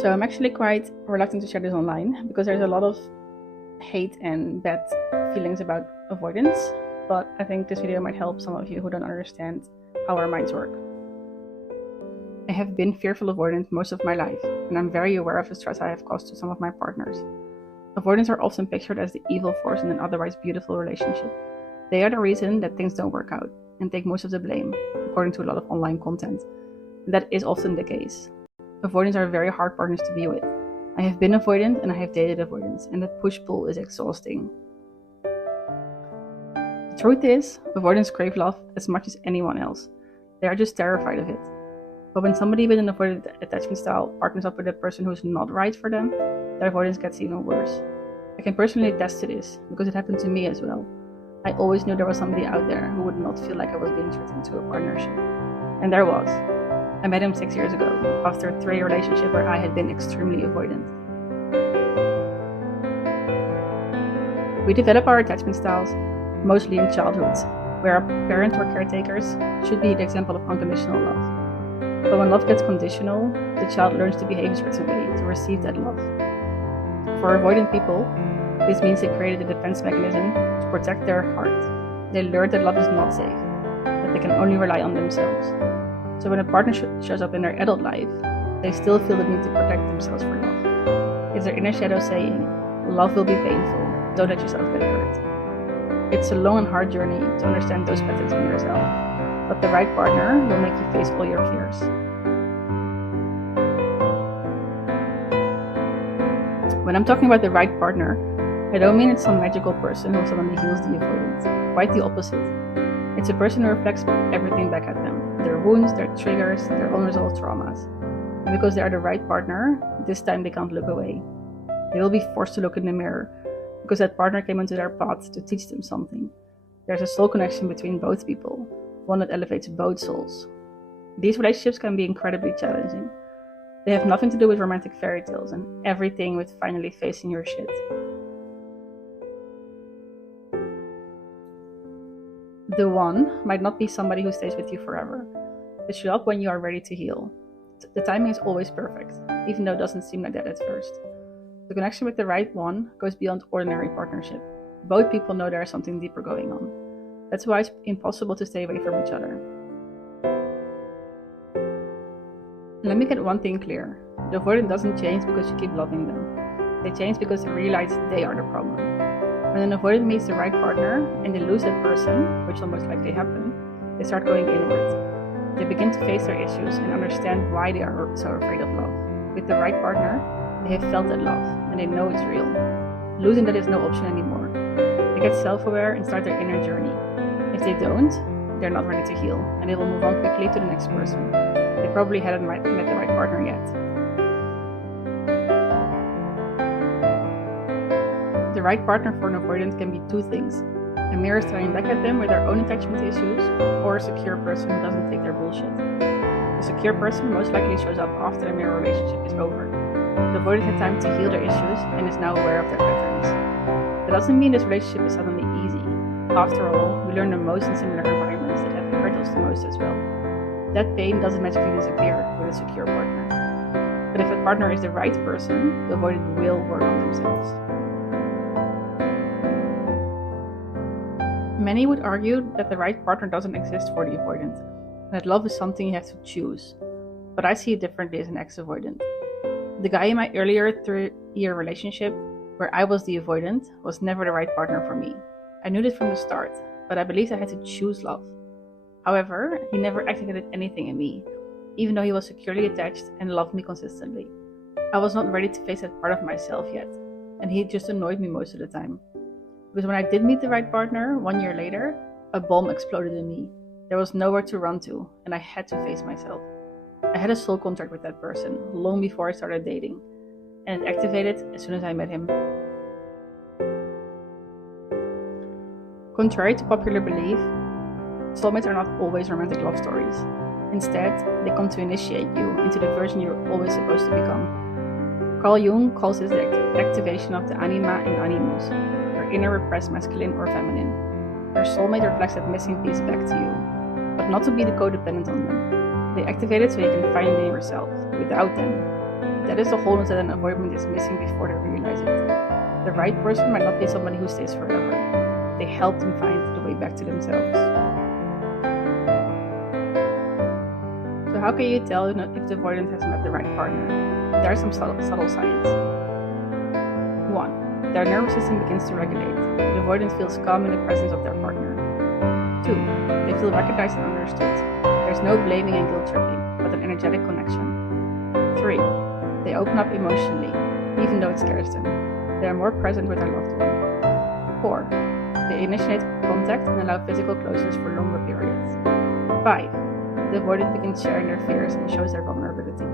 So I'm actually quite reluctant to share this online because there's a lot of hate and bad feelings about avoidance, but I think this video might help some of you who don't understand how our minds work. I have been fearful avoidant most of my life, and I'm very aware of the stress I have caused to some of my partners. Avoidants are often pictured as the evil force in an otherwise beautiful relationship. They are the reason that things don't work out and take most of the blame, according to a lot of online content. And that is often the case. Avoidants are very hard partners to be with. I have been avoidant and I have dated avoidance, and that push-pull is exhausting. The truth is, avoidants crave love as much as anyone else. They are just terrified of it. But when somebody with an avoidant attachment style partners up with a person who is not right for them, their avoidance gets even worse. I can personally attest to this, because it happened to me as well. I always knew there was somebody out there who would not feel like I was being threatened to a partnership. And there was. I met him 6 years ago, after a 3-year relationship where I had been extremely avoidant. We develop our attachment styles mostly in childhood, where our parents or caretakers should be the example of unconditional love. But when love gets conditional, the child learns to behave a certain way to receive that love. For avoidant people, this means they created a defense mechanism to protect their heart. They learned that love is not safe, that they can only rely on themselves. So when a partner shows up in their adult life, they still feel the need to protect themselves for love. It's their inner shadow saying, love will be painful, don't let yourself get hurt. It's a long and hard journey to understand those patterns in yourself, but the right partner will make you face all your fears. When I'm talking about the right partner, I don't mean it's some magical person who suddenly heals the avoidance. Quite the opposite. It's a person who reflects everything back at them. Their wounds, their triggers, their unresolved traumas. And because they are the right partner, this time they can't look away. They will be forced to look in the mirror, because that partner came into their path to teach them something. There's a soul connection between both people, one that elevates both souls. These relationships can be incredibly challenging. They have nothing to do with romantic fairy tales and everything with finally facing your shit. The one might not be somebody who stays with you forever. They show up when you are ready to heal. The timing is always perfect, even though it doesn't seem like that at first. The connection with the right one goes beyond ordinary partnership. Both people know there is something deeper going on. That's why it's impossible to stay away from each other. Let me get one thing clear. The avoidant doesn't change because you keep loving them. They change because they realize they are the problem. When an avoidant meets the right partner and they lose that person, which will most likely happen, they start going inward. They begin to face their issues and understand why they are so afraid of love. With the right partner, they have felt that love and they know it's real. Losing that is no option anymore. They get self-aware and start their inner journey. If they don't, they're not ready to heal and they will move on quickly to the next person. They probably hadn't met the right partner yet. The right partner for an avoidant can be two things: a mirror staring back at them with their own attachment issues, or a secure person who doesn't take their bullshit. The secure person most likely shows up after the mirror relationship is over. The avoidant had time to heal their issues and is now aware of their patterns. That doesn't mean this relationship is suddenly easy. After all, we learn the most in similar environments that have hurt us the most as well. That pain doesn't magically disappear with a secure partner. But if a partner is the right person, the avoidant will work on themselves. Many would argue that the right partner doesn't exist for the avoidant, and that love is something you have to choose. But I see it differently as an ex-avoidant. The guy in my earlier 3-year relationship, where I was the avoidant, was never the right partner for me. I knew this from the start, but I believed I had to choose love. However, he never activated anything in me, even though he was securely attached and loved me consistently. I was not ready to face that part of myself yet, and he just annoyed me most of the time. Because when I did meet the right partner 1 year later, a bomb exploded in me. There was nowhere to run to, and I had to face myself. I had a soul contract with that person long before I started dating, and it activated as soon as I met him. Contrary to popular belief, soulmates are not always romantic love stories. Instead, they come to initiate you into the version you're always supposed to become. Carl Jung calls this the activation of the anima and animus, your inner repressed masculine or feminine. Your soulmate reflects that missing piece back to you, but not to be the codependent on them. They activate it so you can find it in yourself. Without them, That is the wholeness that an avoidant is missing before they realize it. The right person might not be somebody who stays forever. They help them find the way back to themselves. So how can you tell if the avoidant has met the right partner? There are some subtle signs. 1. Their nervous system begins to regulate. The avoidant feels calm in the presence of their partner. 2. They feel recognized and understood. There's no blaming and guilt tripping, but an energetic connection. 3. They open up emotionally, even though it scares them. They are more present with their loved one. 4. They initiate contact and allow physical closeness for longer periods. 5. The avoidant begins sharing their fears and shows their vulnerability.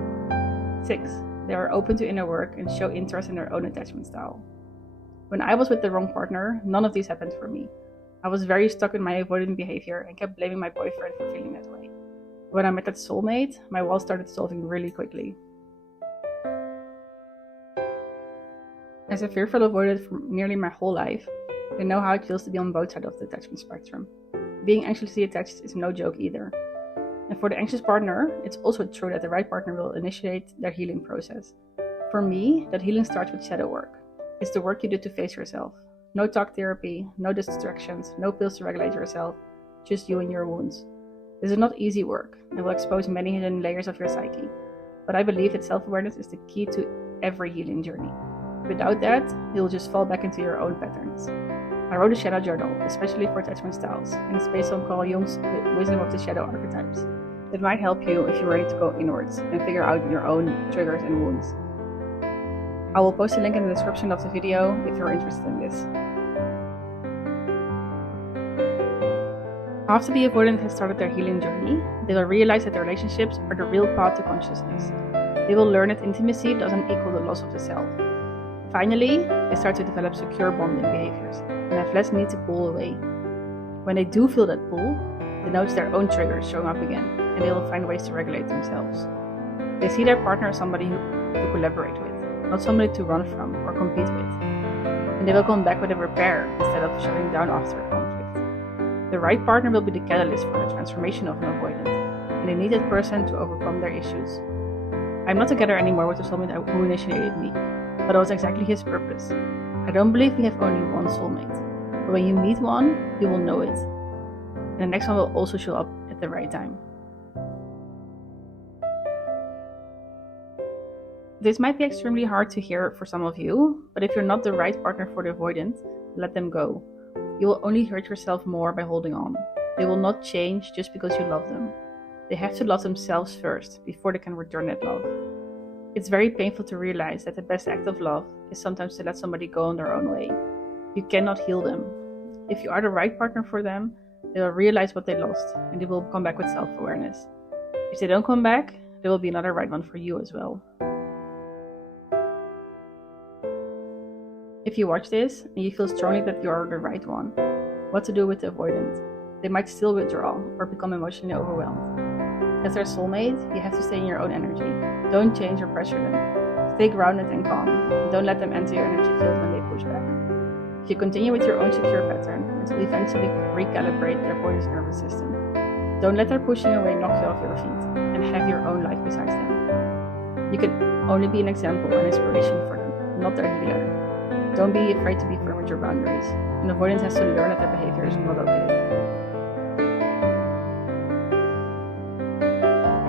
6. They are open to inner work and show interest in their own attachment style. When I was with the wrong partner, none of these happened for me. I was very stuck in my avoidant behavior and kept blaming my boyfriend for feeling that way. When I met that soulmate, my walls started solving really quickly. As a fearful avoidant for nearly my whole life, I know how it feels to be on both sides of the attachment spectrum. Being anxiously attached is no joke either. And for the anxious partner, it's also true that the right partner will initiate their healing process. For me, that healing starts with shadow work. It's the work you do to face yourself. No talk therapy, no distractions, no pills to regulate yourself, just you and your wounds. This is not easy work and will expose many hidden layers of your psyche, but I believe that self-awareness is the key to every healing journey. Without that, you'll just fall back into your own patterns. I wrote a shadow journal, especially for attachment styles, and it's based on Carl Jung's wisdom of the shadow archetypes. It might help you if you're ready to go inwards and figure out your own triggers and wounds. I will post a link in the description of the video if you're interested in this. After the avoidant has started their healing journey, they will realize that their relationships are the real path to consciousness. They will learn that intimacy doesn't equal the loss of the self. Finally, they start to develop secure bonding behaviors and have less need to pull away. When they do feel that pull, they notice their own triggers showing up again, and they will find ways to regulate themselves. They see their partner as somebody to collaborate with, not somebody to run from or compete with. And they will come back with a repair instead of shutting down after a conflict. The right partner will be the catalyst for the transformation of an avoidant, and they need that person to overcome their issues. I'm not together anymore with the soulmate who initiated me, but it was exactly his purpose. I don't believe we have only one soulmate, but when you meet one, you will know it. And the next one will also show up at the right time. This might be extremely hard to hear for some of you, but if you're not the right partner for the avoidant, let them go. You will only hurt yourself more by holding on. They will not change just because you love them. They have to love themselves first before they can return that love. It's very painful to realize that the best act of love is sometimes to let somebody go on their own way. You cannot heal them. If you are the right partner for them, they will realize what they lost and they will come back with self-awareness. If they don't come back, there will be another right one for you as well. If you watch this and you feel strongly that you are the right one, what to do with the avoidant? They might still withdraw or become emotionally overwhelmed. As their soulmate, you have to stay in your own energy. Don't change or pressure them. Stay grounded and calm. Don't let them enter your energy field when they push back. If you continue with your own secure pattern, it will eventually recalibrate their avoidance nervous system. Don't let their pushing away knock you off your feet, and have your own life besides them. You can only be an example and inspiration for them, not their healer. Don't be afraid to be firm with your boundaries. An avoidant has to learn that their behavior is not okay.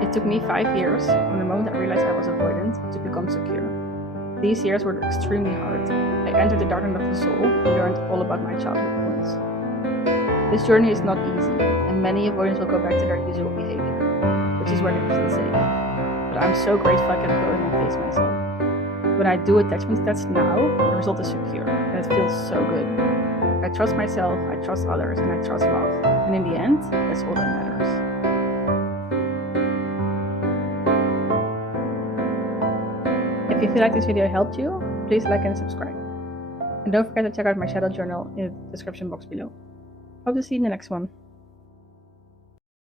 It took me 5 years, from the moment I realized I was avoidant, to become secure. These years were extremely hard. I entered the darkness of the soul and learned all about my childhood wounds. This journey is not easy, and many avoidants will go back to their usual behavior, which is where they feel safe. But I'm so grateful I kept going and faced myself. When I do attachment tests now, the result is secure, and it feels so good. I trust myself, I trust others, and I trust love. And in the end, that's all that matters. If you feel like this video helped you, please like and subscribe. And don't forget to check out my shadow journal in the description box below. Hope to see you in the next one.